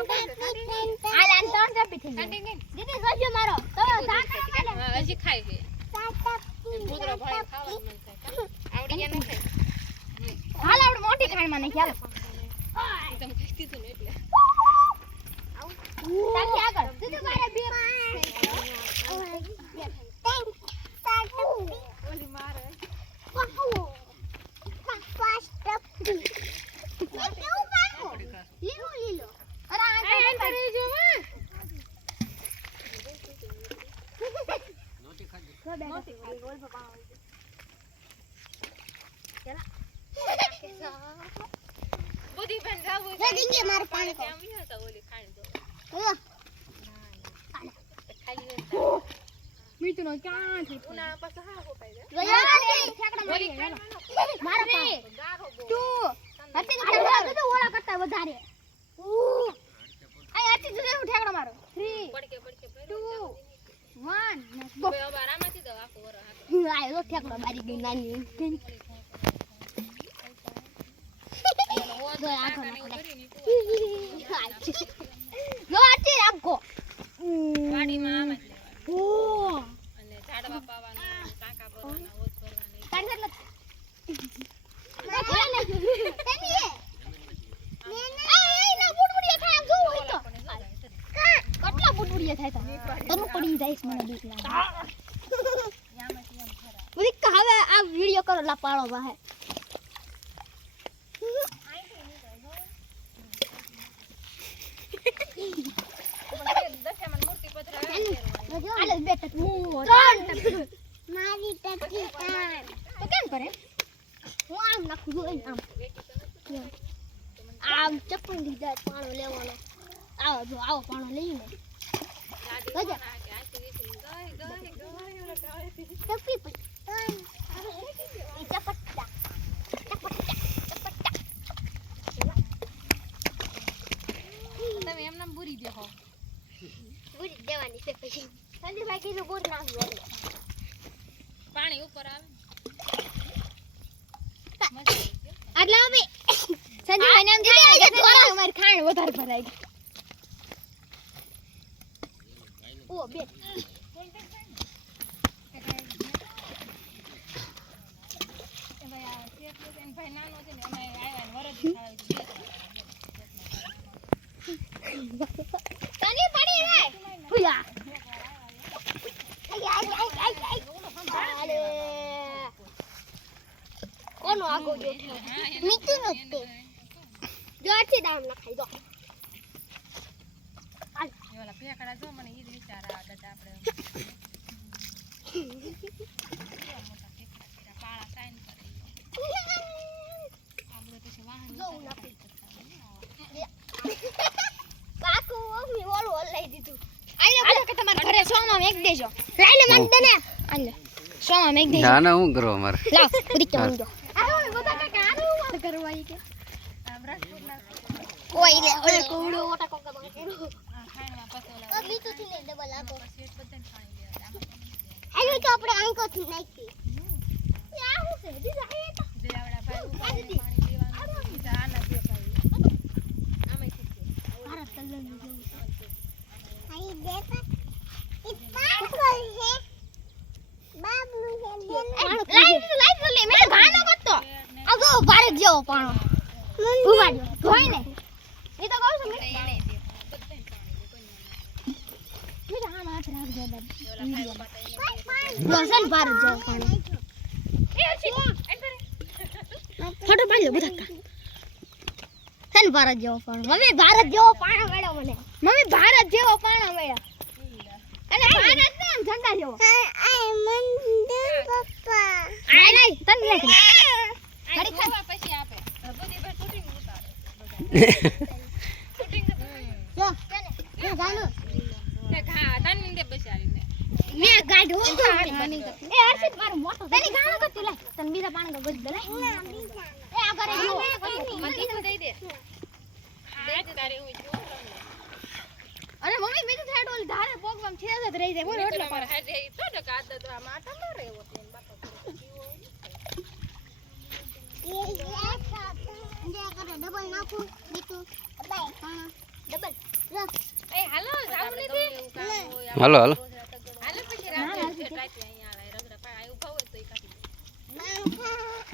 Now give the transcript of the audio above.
આલાન તો જપી થઈ દીદી જોજો મારો તો ધાકા હજી ખાઈ લે ભૂતરો ભાઈ ખાવાનું મન થાય આવડી ન ખાય હાલ આવડ મોટી ખાણ માં નહીં ચાલ તમે ખસ્તી તો ને એટલે ચાલ આગળ દીદી મારે બે ઓલી મારે લીલો અરે આ કરે જો માં નોટી ખાધી નોટી રોલ પર ચલા બુધી બન જાવું લે દીંગે માર પાણી આમ વિહા તો ઓલી ખાણી દો ખાલી મીઠું નો ક્યાં છે ઉના પાછા હા હો પાઈ દે ઠેકડા ઓલી મારી મારો પાણી ગારો બો તું હતી ઠેકડા તો ઓલા કરતા વધારે આ હતી તો ઠેકડા મારો 3 પડકે 2 1 હવે આરામથી દો આખો વરો હાથ આયો તો ઠેકડા મારી ગઈ નાની તો આખો ને કરી ની લો આટી આપકો ગાડીમાં આમ જ લેવાનું ઓ અને ઝાડવા પાવાનું કાકા ભરવાના ઓત ભરવાની કેટલા બુડબુડિયા થાય તને પડી જાય મને બીક લાગે હવે આ વિડિયો કરો લા પાડો વાહે આલે બેટા હું મારી ટકી કાન તો કેમ કરે હું આમ નાખું જોઈ આમ ચપ્પલ દીધા પાણો લેવાનો આવો જો આવો પાણો લઈને ચપ્પી ચપટ્ટા તમે એમ નામ બુરી દેખો બુરી દેવાની છે પછી સંદીપભાઈ કીધું બુર નાખવું પાણી ઉપર આવે એટલે અમે સંદીપભાઈ નામ દીધી કે થોડા અમાર ખાણ વધારે ભરાઈ ગઈ ઓ બે ભાઈ નાનો છે ને અમે આવ્યા ને વરદી ખાવા તને પડી રે ભૂયા આલે કોનો આગો જો મીઠું નતું જો આથી દામ ના ખાઈ દો ઓલા પેકડા જો મને ઈ વિચાર આવે કે આપણે મોટા પેકડા પાળા સાઈન કરે આપણે પછી વાહન જો ના કાકુ મી ઓલ લઈ દીધું આલે કે તમારા ઘરે સોમાં મેક દેજો લાઈને મન દે ને આલે સોમાં મેક દેજો ના ના હું કરો અમાર લાવ ઉડી કે ઊંડો આ બધા કાકા આનું માર કરવાઈ કે રાજકોટના કોઈ લે ઓલે કોડો ઓટા કોકા બંગ કરો આ ખાણમાં પછી ઓલા બીજું થી ને ડબલ આપો શેઠ બધાને પાણી લેવા આનો તો આપણે આંકો થી નાખી આ હું છે દીધા એ તો જે આવડા ભાઈ ઉપર પાણી લેવાનું બીજા આના બે ભાઈ આમાં થી ભારત કલર નું જેવું આઈ દેતા ઇત્તા કોલ છે બાબુ છે લાઈટ લે મે ગાનો કરતો આ જો ભારત જેવો પાણો ઉવાડ્યો જોઈ ને એ તો કહું છું એને દે બધાને પાણી દે કોઈ મે હા માથ રાખ દે બસ ઓલા ભાઈ ઉપર લોસન ભારત જેવો પાણો એ છે એન્ટર ફોટો પાડી લો બધા સન ભારત જેવો પાણો મમ્મી ભારત જેવો પાણો મળ્યો મને મમ્મી ભારત જેવો પાણો મળ્યો અને ભારત ને આમ ઝંડા જેવો આ મંદિર પપ્પા આય નહીં તન લેખ આ જોવા પછી આપે બધી ભાઈ શૂટિંગ ઉતારે શૂટિંગ જો કેને ગાનો એ ઘા તાન દે બસારીને મે ગાડો એ હર્ષિત મારો મોટો તને ગાણો કરતી લે તને બીજા પાણી કો ગજ દે એ આ કરે જો મને દઈ દે હા તારે હું જો અરે મમ્મી મે તો થાડ ઓલ ધારે પોગવામ છે જ રહી જાય બોલ ઓટલો પર હાજે તો ને કાદ તો આ માટા ન રહેવો ને બાપા જીવો એ કરે ડબલ નાખું બીટુ બાય ડબલ લો એ હાલો જાવું નથી હાલો હાલો